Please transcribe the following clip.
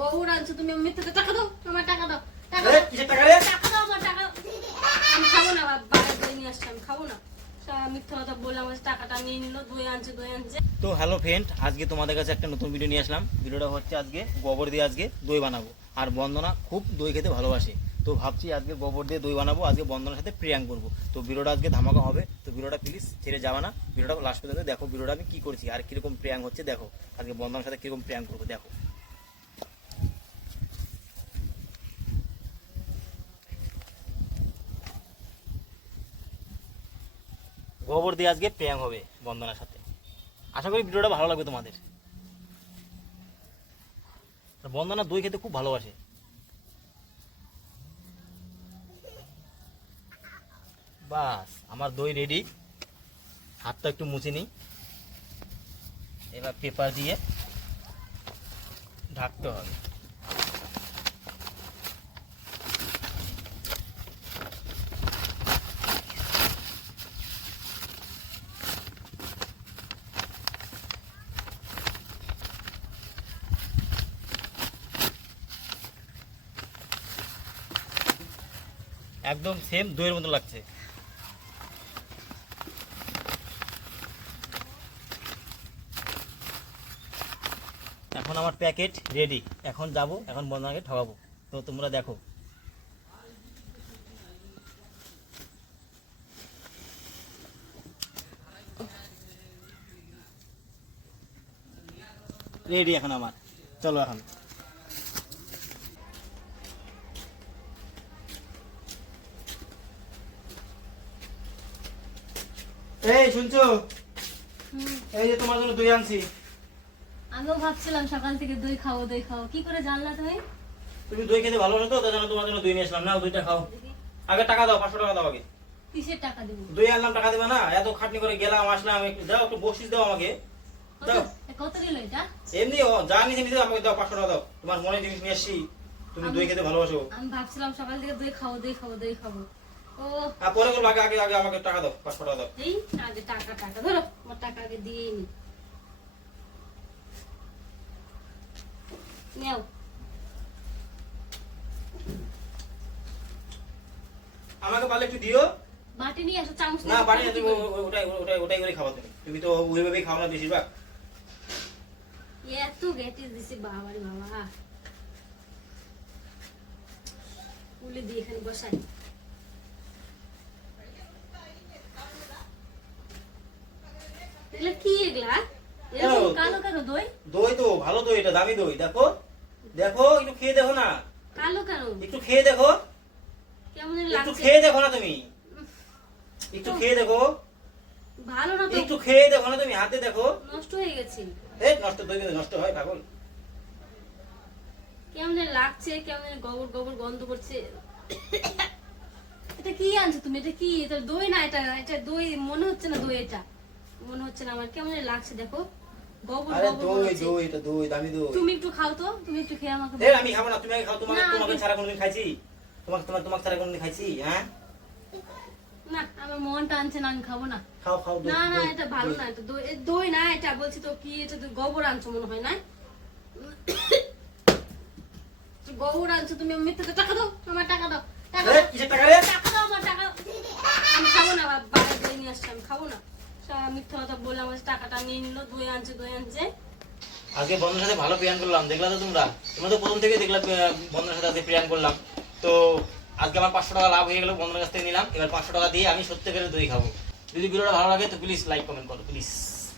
গৌর আনছো তুমি, মিথ্যে টাকা দাও, আমার টাকা দাও, টাকা আরে দাও, কিসের টাকা রে? টাকা দাও, আমার টাকা। আমি খাবো না, বাইরে দই নিয়ে আসছি, আমি খাবো না। মিথ্যা কথা বললাম, টাকাটা নিয়ে নিল, দই আনছে, দই আনছে। তো হ্যালো ফ্রেন্ড, আজকে তোমাদের কাছে একটা নতুন ভিডিও নিয়ে আসলাম। ভিডিওটা হচ্ছে আজকে গোবর দিয়ে আজকে দই বানাবো। আর বন্দনা খুব দই খেতে ভালোবাসে, তো ভাবছি আজকে গোবর দিয়ে দই বানাবো, আজকে বন্দনার সাথে প্রিয়াঙ্ক করবো। তো ভিডিওটা আজকে ধামাকা হবে, তো ভিডিওটা প্লিজ ছেড়ে যাবে না, ভিডিওটা লাস্ট পর্যন্ত দেখো। ভিডিওটা আমি কি করছি আর কিরকম প্রিয়াঙ্ক হচ্ছে দেখো, আজকে বন্দনার সাথে কিরকম প্রিয়াঙ্ক করবো দেখো। গোবর দিয়ে আজকে প্রিয়াঙ্ক হবে বন্দনার সাথে। আশা করি ভিডিওটা ভালো লাগবে তোমাদের। বন্দনা দই খেতে খুব ভালোবাসে। বাস আমার দই রেডি, হাতটা একটু মুছে নিই। এবার পেপার দিয়ে ঢাকতে হবে। একদম সেম দইয়ের মতো লাগছে। এখন আমার প্যাকেট রেডি, এখন যাব, এখন বন্ধনাকে ঠকাবো। তো তোমরা দেখো। রেডি এখন আমার, চলো এখন। এই শুনছো, এই যে তোমার জন্য দই আনছি। আমিও ভাবছিলাম সকাল থেকে দই খাবো, দই খাবো, কি করে জানলা তুমি? তুমি দই খেতে ভালোবাসো তো, তার জন্য তোমার জন্য দই নিয়ে আসলাম। না দইটা খাও। আগে টাকা দাও, 500 টাকা দাও আগে। কিসের টাকা দেবো? দই আনলাম, টাকা দেবে না? এত খাটনি করে গেলাম আসলাম, একটু দাও, একটু বকশিশ দাও আমাকে। দাও। কত নিল এটা? এমনি যা নিচে নিচে আমাকে দাও, 500 টাকা দাও। তোমার মনে জিনিস নিয়ে আসছি, তুমি দই খেতে ভালোবাসো। আমি ভাবছিলাম সকাল থেকে দই খাবো, দই খাবো, দই খাবো। ও আর পরে করবো, আগে আগে আগে আমাকে টাকা দাও, 500 টাকা দাও। এই আগে টাকা, টাকা ধরো, আমার টাকা আগে দিয়েই নি। নাও। আমাকে পারলে একটু দিও। বাটি নিয়ে আসো, চামচ না বাড়ি না, তুমি ওটাই ওটাই ওটাই করে খাওয়া। তুমি তো ওইভাবেই খাও না বেশিরভাগ। এত গ্যাটিস দিছি, বাবারে বাবা। উলে দিয়ে এখানে বসাই। এগুলা কি এগুলা? এরকম কালো কেন দই? দই তো ভালো দই, এটা দামি দই। দেখো দেখো, একটু খেয়ে দেখো না। কালো কেন? একটু খেয়ে দেখো, কেমন যেন একটু লাগছে। খেয়ে দেখো না তুমি, একটু খেয়ে দেখো। ভালো না তো, একটু খেয়ে দেখো না তুমি, হাতে দেখো। নষ্ট হয়ে গেছে। এই নষ্ট দই কিন্তু নষ্ট হয় পাগল। কেমন যেন লাগছে, কেমন যেন গোবর গোবর গন্ধ করছে। এটা কি আনছো তুমি? এটা কি? এটা দই না, এটা এটা দই মনে হচ্ছে না, দই এটা মনে হচ্ছে না আমার, কেমন যেন লাগছে দেখো, গোবর আরে গোবর দই মনে হচ্ছে। দই, এটা দই দামি দই। তুমি একটু খাও তো, তুমি একটু খেয়ে আমাকে এই বলো। আমি খাবো না, তুমি আগে খাও। তোমাকে না, তোমাকে আগে- ছাড়া কোনদিন খাইছি? তোমাকে তোমাকে তোমাকে ছাড়া কোনদিন খাইছি? হ্যাঁ না, আমার মন টানছে না, আমি খাবো না। খাও খাও দই, না না, দই, এটা ভালো দই। না, এটা দই দই না, এটা বলছি তো কি, এটা তো গোবর আনছো মনে হয় না? গোবর আনছো তুমি, মিথ্যে টাকা দাও, আমার টাকা দাও, টাকা আরে দাও, কিসের টাকা রে? টাকা দাও, আমার টাকা। আমি খাবো না, বাইরে দই নিয়ে আসছি, আমি খাবো না। মিথ্যা কথা বলে আমার টাকাটা নিয়ে নিল, দই আনছে, দই আনছে। আজকে বন্ধুর সাথে ভালো প্রিয়ান করলাম, দেখলা তো তোমরা। তোমরা তো প্রথম থেকে দেখলা বন্ধুর সাথে আজকে প্রিয়ান করলাম। তো আজকে আমার 500 টাকা লাভ হয়ে গেল, বন্ধুর কাছ থেকে নিলাম। এবার 500 টাকা দিয়ে আমি সত্যিকারের দই খাবো। যদি ভিডিওটা ভালো লাগে তো প্লিজ লাইক কমেন্ট করো প্লিজ।